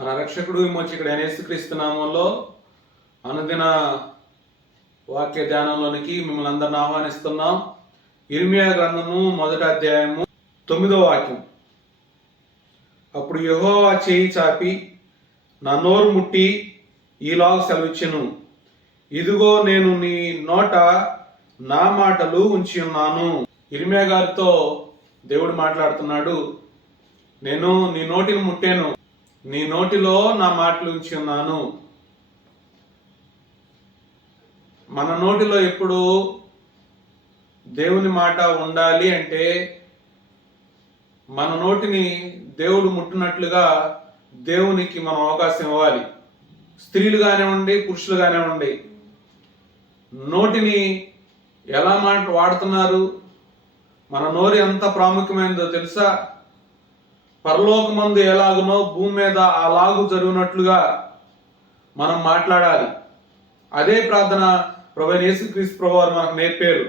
మన రక్షకుడు విమోచకుడు అనేసుక్రీస్తు నామంలో అనుదిన వాక్య ధ్యానంలోనికి మిమ్మల్ని అందరిని ఆహ్వానిస్తున్నాం. ఇర్మియా గ్రంథము మొదటి అధ్యాయము తొమ్మిదో వాక్యం. అప్పుడు యహోవా చేయి చాపి నా నోరు ముట్టి ఈలాగు సెలవిచ్చెను. ఇదిగో నేను నీ నోట నా మాటలు ఉంచి ఉన్నాను. ఇర్మియా గారితో దేవుడు మాట్లాడుతున్నాడు నేను నీ నోటిని ముట్టాను. నీ నోటిలో నా మాటలు ఉంచి ఉన్నాను. మన నోటిలో ఎప్పుడు దేవుని మాట ఉండాలి అంటే మన నోటిని దేవుడు ముట్టినట్లుగా దేవునికి మనం అవకాశం ఇవ్వాలి. స్త్రీలు కానివ్వండి పురుషులు కానివ్వండి నోటిని ఎలా మాట వాడుతున్నారు? మన నోరు ఎంత ప్రాముఖ్యమైనదో తెలుసా? పరలోకమందు ఎలాగునో భూమి మీద అలాగు జరిగినట్లుగా మనం మాట్లాడాలి. అదే ప్రార్థన ప్రభు యేసుక్రీస్తు ప్రభు వారు మనకు నేర్పారు.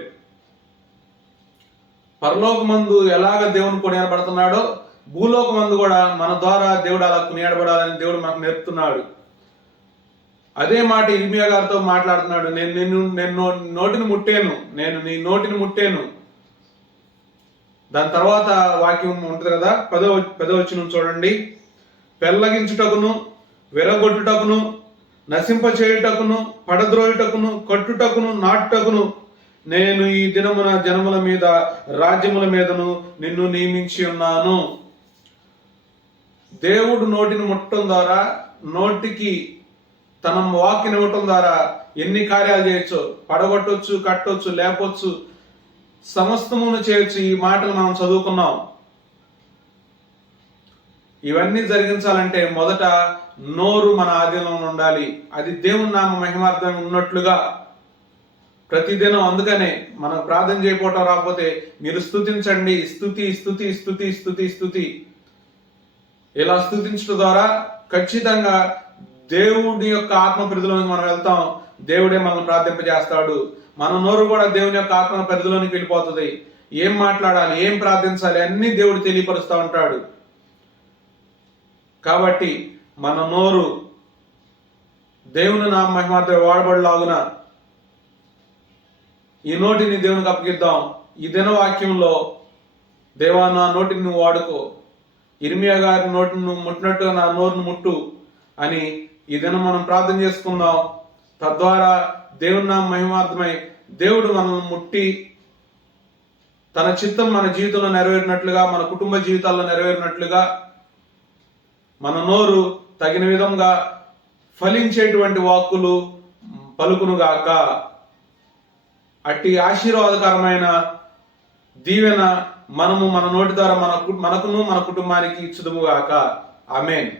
పరలోకమందు ఎలాగ దేవుని కొనియాడబడుతున్నాడో భూలోకమందు కూడా మన ద్వారా దేవుడు అలా కొనియాడబడాలని దేవుడు మనకు నేర్పుతున్నాడు. అదే మాట ఇర్మియా గారితో మాట్లాడుతున్నాడు. నేను నిన్ను నేను నోటిని ముట్టాను. నేను నీ నోటిని ముట్టాను. దాని తర్వాత వాక్యం ఉంటుంది కదా పదో పదో వచ్చిన చూడండి. పెళ్ళగించుటకును విరగొట్టుటకును నశింప చేయుటకును పడద్రోయుటకును కట్టుటకును నాటుటకును నేను ఈ దినమున జనముల మీద రాజ్యముల మీదను నిన్ను నియమించి ఉన్నాను. దేవుడు నోటిని ముట్టడం ద్వారా నోటికి తన వాకిని ఇవ్వటం ద్వారా ఎన్ని కార్యాలు చేయొచ్చు? పడగొట్టొచ్చు కట్టొచ్చు లేపొచ్చు సమస్తమును చేర్చి ఈ మాటలు మనం చదువుకున్నాం. ఇవన్నీ జరిగించాలంటే మొదట నోరు మన ఆధీనంలో ఉండాలి. అది దేవుని నామ మహిమార్థం ఉన్నట్లుగా ప్రతిదినం అందుకనే మనం ప్రార్థన చేయకపోవటం రాకపోతే మీరు స్థుతించండి స్థుతి స్థుతి స్థుతి స్థుతి స్థుతి ఇలా స్థుతించడం ద్వారా ఖచ్చితంగా దేవుడి యొక్క ఆత్మ పరిధిలోకి మనం వెళ్తాం. దేవుడే మనల్ని ప్రార్థింపజేస్తాడు. మన నోరు కూడా దేవుని యొక్క ఆత్మ పరిధిలోనికి వెళ్ళిపోతుంది. ఏం మాట్లాడాలి? ఏం ప్రార్థించాలి? అన్ని దేవుడు తెలియపరుస్తూ ఉంటాడు. కాబట్టి మన నోరు దేవుని నా మహిమార్థ వాడబడలాగున ఈ నోటిని దేవునికి అప్పగిద్దాం. ఈ దినవాక్యంలో దేవా నా నోటిని నువ్వు వాడుకో. ఇర్మియా గారి నోటిని నువ్వు ముట్టినట్టుగా నా నోరును ముట్టు అని ఈ దినం మనం ప్రార్థన చేసుకుందాం. తద్వారా దేవుని నామ మహిమార్థమై దేవుడు మనల్ని ముట్టి తన చిత్తం మన జీవితంలో నెరవేరినట్లుగా మన కుటుంబ జీవితాల్లో నెరవేరినట్లుగా మన నోరు తగిన విధంగా ఫలించేటువంటి వాక్కులు పలుకునుగాక. అట్టి ఆశీర్వాదకరమైన దీవెన మనము మన నోటి ద్వారా మన కు- మనకును మన కుటుంబానికి ఇచ్చుదుముగాక. ఆమెన్.